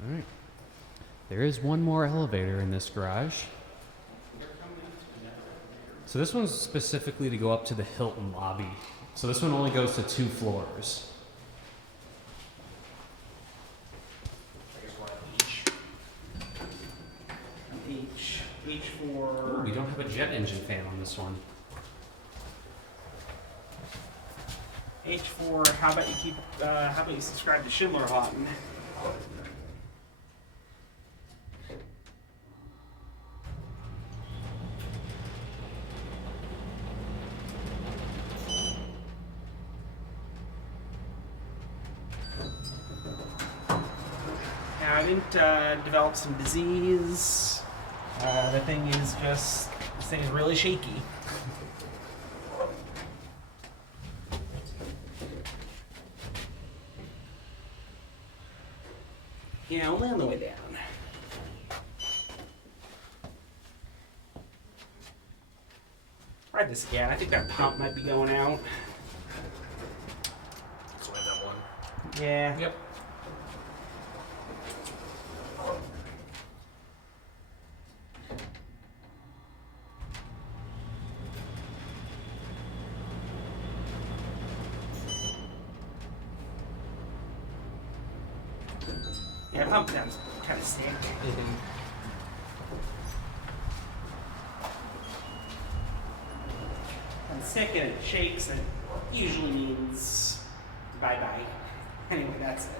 All right. There is one more elevator in this garage. So this one's specifically to go up to the Hilton lobby. So this one only goes to 2 floors. I guess we're on H for... Ooh, we don't have a jet engine fan on this one. H for, how about you subscribe to Schindler Houghton? Now, I didn't develop some disease. The thing is just, this thing is really shaky. Yeah, only on the way down. Try this again. I think that pump might be going out. So I have that one. Yeah. Yep. Yeah, pump sounds kind of sick. When sick and it shakes, it usually means bye-bye. Anyway, that's it.